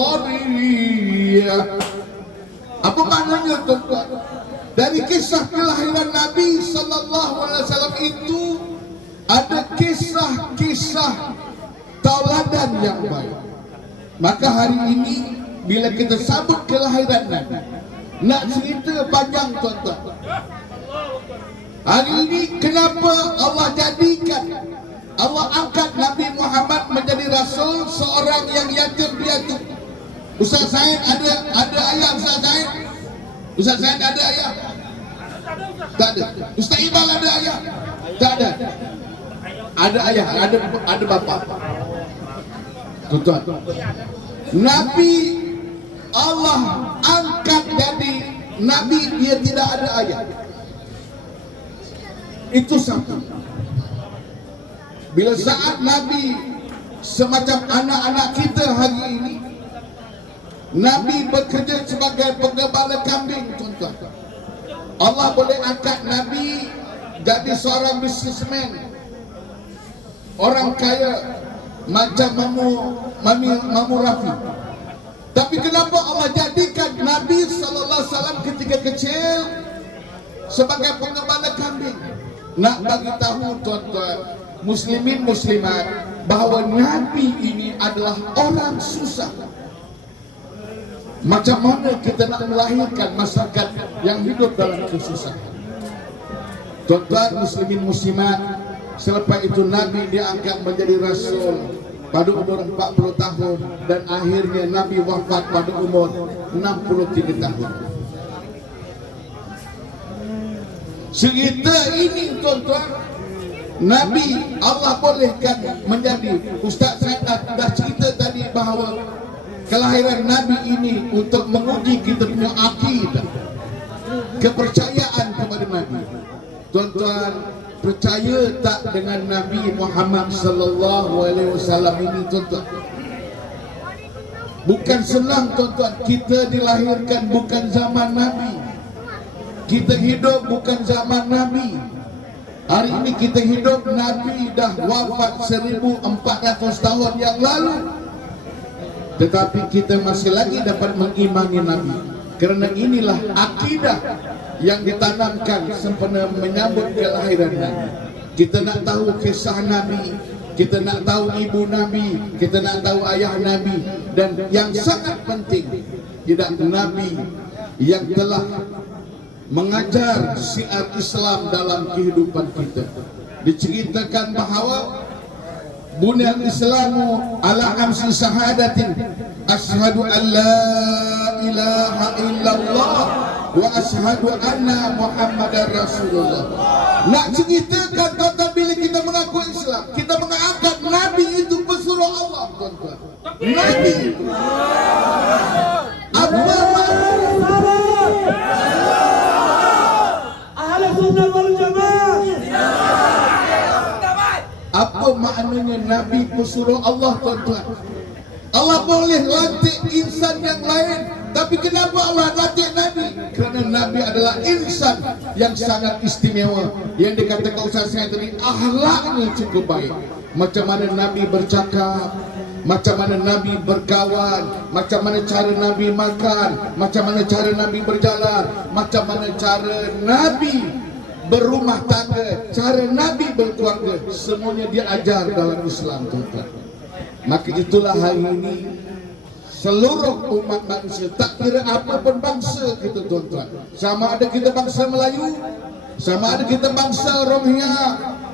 Maryam. Apa maknanya tuan-tuan? Dari kisah kelahiran Nabi sallallahu alaihi wasallam itu ada kisah-kisah tauladan yang baik. Maka hari ini bila kita sambut kelahiran Nabi, nak cerita panjang tuan-tuan. Hari ini kenapa Allah jadikan, Allah angkat Nabi Muhammad menjadi Rasul, seorang yang yatim piatu. Ustaz Said ada ayah Ustaz Said? Ustaz Said ada ayah? Tak ada. Ustaz Iqbal ada ayah? Tak ada. Ada ayah, ada bapa. Tuan-tuan, Nabi Allah angkat jadi Nabi, dia tidak ada ayah. Itu satu. Bila saat Nabi semacam anak-anak kita hari ini, Nabi bekerja sebagai penggembala kambing, tuan-tuan. Allah boleh angkat Nabi jadi seorang businessman, orang kaya macam Mamu Rafi. Tapi kenapa Allah jadikan Nabi sallallahu alaihi wasallam ketika kecil sebagai penggembala kambing? Nak bagi tahu tuan-tuan, muslimin muslimat, bahawa Nabi ini adalah orang susah. Macam mana kita nak melahirkan masyarakat yang hidup dalam kesusahan? Tuan-tuan muslimin muslimat, selepas itu Nabi diangkat menjadi Rasul pada umur 40 tahun dan akhirnya Nabi wafat pada umur 63 tahun. Cerita ini tuan-tuan, Nabi Allah bolehkan menjadi, Ustaz saya dah cerita tadi bahawa kelahiran Nabi ini untuk menguji kita punya akidah, kepercayaan kepada Nabi. Tuan-tuan, percaya tak dengan Nabi Muhammad sallallahu alaihi wasallam ini tuan-tuan? Bukan senang tuan-tuan, kita dilahirkan bukan zaman Nabi. Kita hidup bukan zaman Nabi. Hari ini kita hidup, Nabi dah wafat 1400 tahun yang lalu. Tetapi kita masih lagi dapat mengimani Nabi. Kerana inilah akidah yang ditanamkan sempena menyambut kelahiran Nabi. Kita nak tahu kisah Nabi, kita nak tahu ibu Nabi, kita nak tahu ayah Nabi. Dan yang sangat penting, tidak Nabi yang telah mengajar syiar Islam dalam kehidupan kita. Diceritakan bahawa bunyal Islamu ala amsi syahadatin asyhadu an la ilaha illallah wa asyhadu anna Muhammadar Rasulullah. Nak ceritakan tuan-tuan, bila kita mengaku Islam, kita mengangkat Nabi itu pesuruh Allah, tuan-tuan. Nabi itu apa maknanya? Apa maknanya Nabi pesuruh Allah, tuan-tuan? Allah boleh lantik insan yang lain, tapi kenapa Allah lantik Nabi? Kerana Nabi adalah insan yang sangat istimewa. Yang dikatakan Ustaz saya tadi, akhlaknya cukup baik. Macam mana Nabi bercakap, macam mana Nabi berkawan, macam mana cara Nabi makan, macam mana cara Nabi berjalan, macam mana cara Nabi berumah tangga, cara Nabi berkeluarga, semuanya dia ajar dalam Islam, tuan-tuan. Maka itulah hari ini seluruh umat manusia, tak kira apa pun bangsa kita, tuan-tuan, sama ada kita bangsa Melayu, sama ada kita bangsa Rohingya,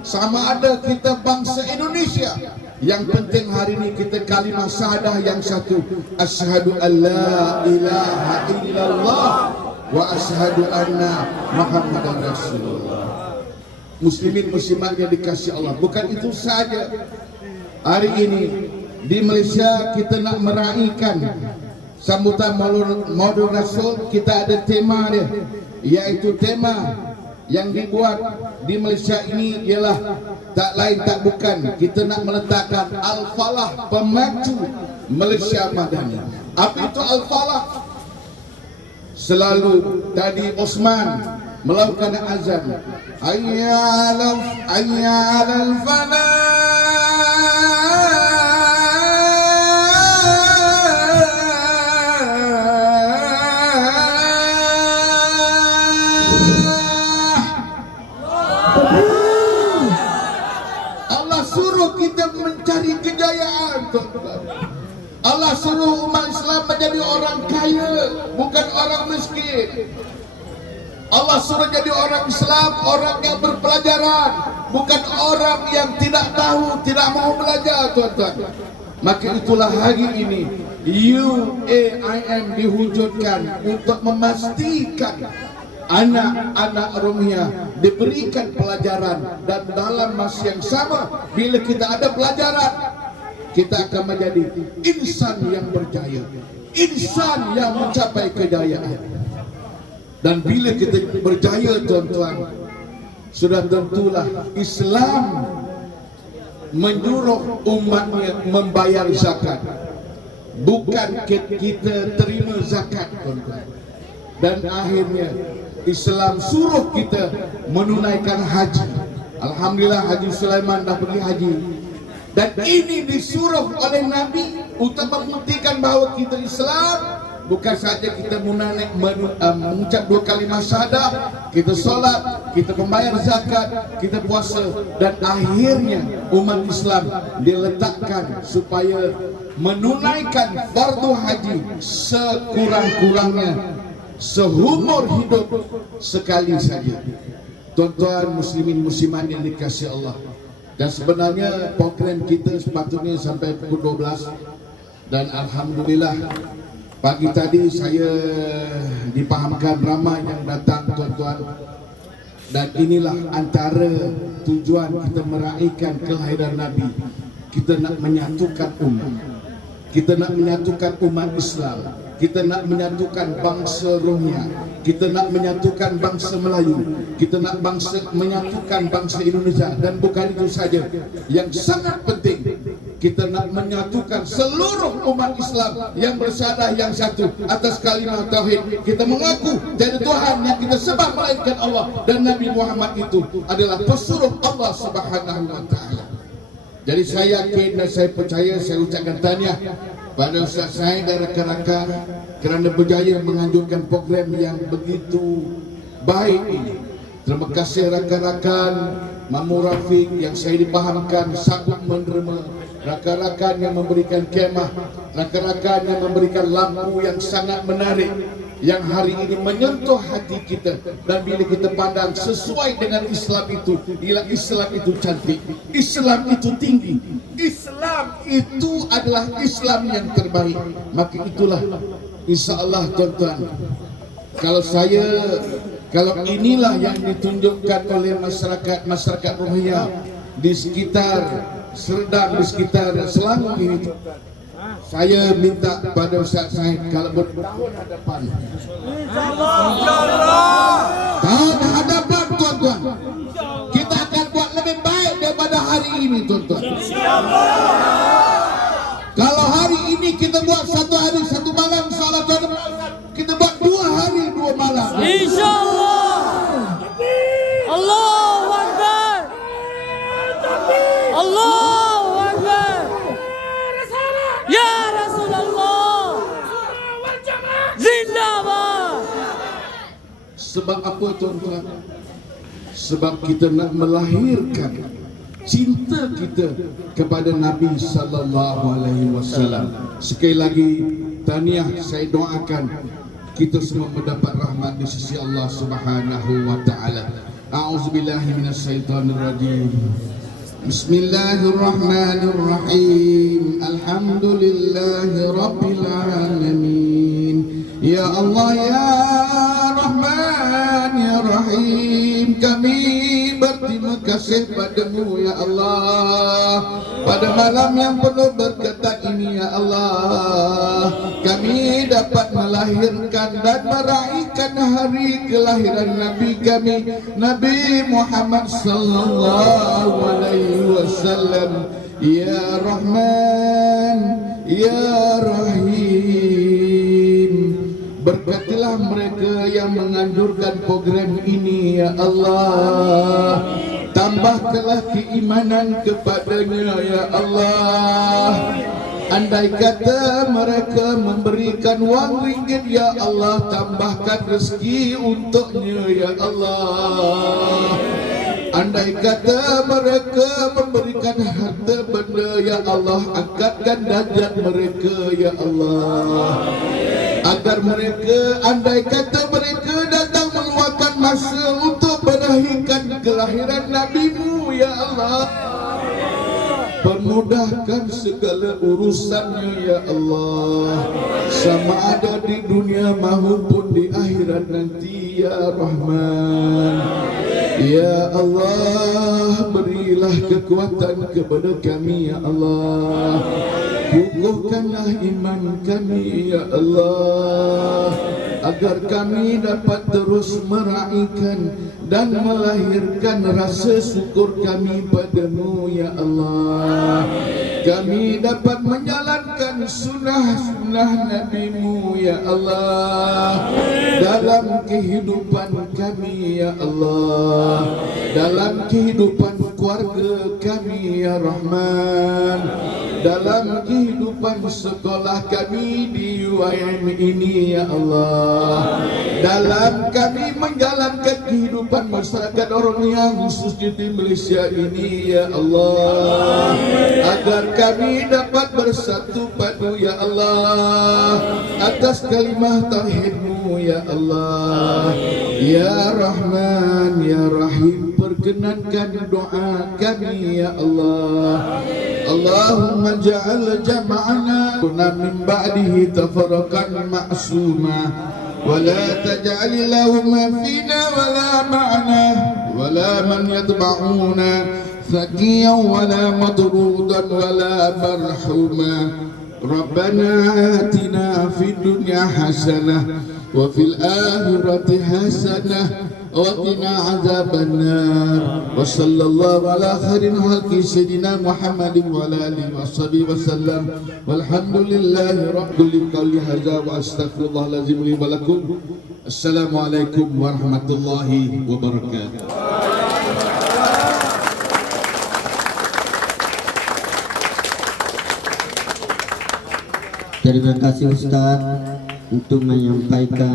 sama ada kita bangsa Indonesia, yang penting hari ini kita kalimah syahadah yang satu, asyhadu an la ilaha illallah wa asyhadu anna Muhammadar Rasulullah. Muslimin muslimat yang dikasihi Allah, bukan itu saja. Hari ini di Malaysia kita nak meraihkan sambutan Maulid Rasul. Kita ada tema dia, iaitu tema yang dibuat di Malaysia ini ialah tak lain tak bukan, kita nak meletakkan Al-Falah, pemacu Malaysia Madani. Apa itu Al-Falah? Selalu tadi Osman melakukan azan, hayya 'alal falah, suruh umat Islam menjadi orang kaya, bukan orang miskin. Allah suruh jadi orang Islam, orang yang berpelajaran, bukan orang yang tidak tahu, tidak mau belajar, tuan-tuan. Maka itulah hari ini UAIM diwujudkan untuk memastikan anak-anak Rohingya diberikan pelajaran, dan dalam masa yang sama bila kita ada pelajaran, kita akan menjadi insan yang berjaya, insan yang mencapai kejayaan. Dan bila kita berjaya, tuan-tuan, sudah tentulah Islam menyuruh umatnya membayar zakat, bukan kita terima zakat, tuan-tuan. Dan akhirnya Islam suruh kita menunaikan haji. Alhamdulillah Haji Sulaiman dah pergi haji. Dan ini disuruh oleh Nabi untuk membuktikan bahawa kita Islam. Bukan saja kita mengucap 2 kalimah syahadah, kita solat, kita membayar zakat, kita puasa, dan akhirnya umat Islam diletakkan supaya menunaikan fardu haji sekurang-kurangnya seumur hidup sekali saja. Tuan-tuan muslimin muslimat yang dikasihi Allah. Dan sebenarnya program kita sepatutnya sampai pukul 12. Dan alhamdulillah pagi tadi saya dipahamkan ramai yang datang, tuan-tuan. Dan inilah antara tujuan kita meraihkan kelahiran Nabi. Kita nak menyatukan umat. Kita nak menyatukan umat Islam. Kita nak menyatukan bangsa Rohingya. Kita nak menyatukan bangsa Melayu. Kita nak menyatukan bangsa Indonesia. Dan bukan itu saja, yang sangat penting, kita nak menyatukan seluruh umat Islam yang bersyahadah yang satu atas kalimah tauhid. Kita mengaku tiada Tuhan yang kita sembah melainkan Allah, dan Nabi Muhammad itu adalah pesuruh Allah Subhanahu wa taala. Jadi saya yakin dan saya percaya, saya ucapkan tahniah pada Ustaz Syahid dan rakan-rakan kerana berjaya menganjurkan program yang begitu baik ini. Terima kasih rakan-rakan Mamu Rafiq yang saya dipahamkan sanggup menerima, rakan-rakan yang memberikan kemah, rakan-rakan yang memberikan lampu yang sangat menarik, yang hari ini menyentuh hati kita. Dan bila kita pandang sesuai dengan Islam itu, ialah Islam itu cantik, Islam itu tinggi, Islam itu adalah Islam yang terbaik. Maka itulah insya-Allah, tuan-tuan, kalau inilah yang ditunjukkan oleh masyarakat Rohingya di sekitar Serdang, di sekitar Selangor ini, saya minta pada Ustaz Syahid kalau bertahun hadapan, tahun hadapan, tuan-tuan, kita akan buat lebih baik daripada hari ini, tuan-tuan. Kalau hari ini kita buat 1 hari 1 malam salat, kita buat 2 hari 2 malam, InsyaAllah. Allahu Akbar. Allahu Akbar. Ya Rasulullah. Zindabad. Sebab apa, tuan-tuan? Sebab kita nak melahirkan cinta kita kepada Nabi sallallahu alaihi wasallam. Sekali lagi tahniah, saya doakan kita semua mendapat rahmat di sisi Allah Subhanahu wa taala. A'udzubillahi minasyaitonirrajim. Bismillahirrahmanirrahim. Alhamdulillahi rabbil alamin. Ya Allah ya Rahman ya Rahim, kami berterima kasih padamu ya Allah pada malam yang penuh berkat ini ya Allah. Kami dapat melahirkan dan meraihkan hari kelahiran Nabi kami, Nabi Muhammad sallallahu alaihi wasallam. Ya Rahman ya Rahim, berkatilah mereka yang menganjurkan program ini ya Allah. Tambahkanlah keimanan kepadanya ya Allah. Andai kata mereka memberikan wang ringgit ya Allah, tambahkan rezeki untuknya ya Allah. Andai kata mereka memberikan harta benda, ya Allah, angkatkan derajat mereka, ya Allah. Agar mereka, andai kata mereka datang meluangkan masa untuk menahikan kelahiran Nabi-Mu, ya Allah, permudahkan segala urusannya, ya Allah, sama ada di dunia maupun di akhirat nanti, ya Rahman. Ya Allah, berilah kekuatan kepada kami, ya Allah. Kukuhkanlah iman kami, ya Allah, agar kami dapat terus meraihkan dan melahirkan rasa syukur kami padamu, ya Allah. Kami dapat menjalankan sunnah-sunnah Nabi-Mu, ya Allah, dalam kehidupan kami, ya Allah, dalam kehidupan keluarga kami, ya Rahman, dalam kehidupan sekolah kami di UIM ini, ya Allah, dalam kami menjalankan kehidupan masyarakat Oromia khususnya di Malaysia ini, ya Allah, agar kami dapat bersatu padu, ya Allah, atas kalimah tauhid-Mu, ya Allah. Ya Rahman, ya Rahim, perkenankan doa kami, ya Allah. Allahumma ja'al jama'ana min ba'dihi tafarraqan ma'suma, wa la taj'al lahumma fina wa la ma'ana wa la man yatba'una ثقيا ولا مطرودا ولا مرحوما. ربنا آتنا في الدنيا حسنة وفي الآخرة حسنة وقنا عذاب النار. وصلى الله على خير خلق سيدنا محمد وعلى آله وصحبه وسلم والحمد لله رب العالمين. هذا وأستغفر الله العظيم لي ولكم. السلام عليكم ورحمة الله وبركاته. Terima kasih Ustaz untuk menyampaikan